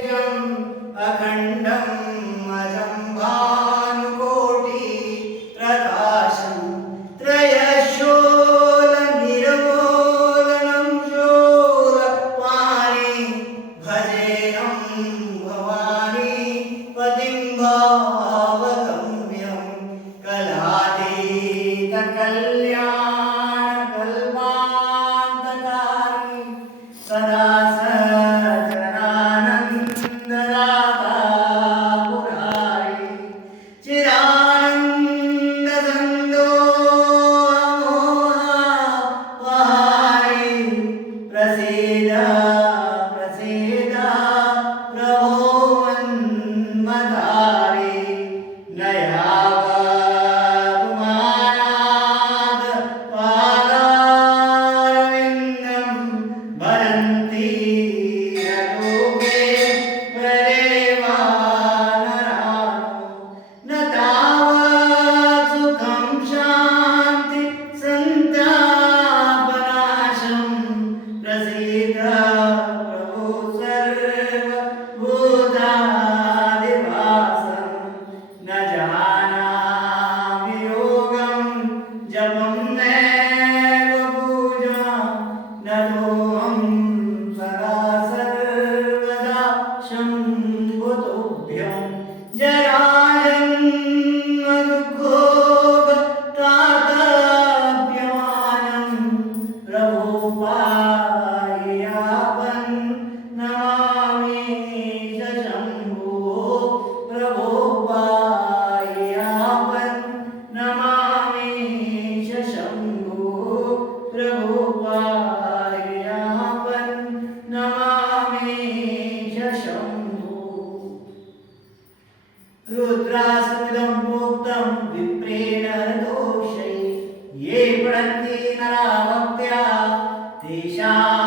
अखण्डं अजम्भानुकोटि प्रकाशं त्रयशूलनिर्मूलनं शूलपाणि भजेऽहं भवानी पतिं भावगम्यं कलातीतकल्याणकल्पान्तकारी सदा प्रसीद प्रसीद प्रभो मन्मथारि न यावदुमानाद पादारविन्दं भरन्ति लोके वरेवानरानो न तावत् सुखं शान्ति सन्तापनाशं प्रसीद प्रभो सर्वभूतादिवासं न जानामि योगं जपं नैव पूजां न तोऽहं सदा सर्वदा शम्भुतोऽभ्यं जराजन्मदुःखोपतापप्यमानं प्रभो पायापन् नमामि च शम्भो प्रभो पायापन् नमामि च शम्भो प्रभो पायापन् नमामि च शम्भो रुद्रासमिदं प्रोक्तं विप्रेण दोषै ये पठन्ति नरा भक्त्या तेषां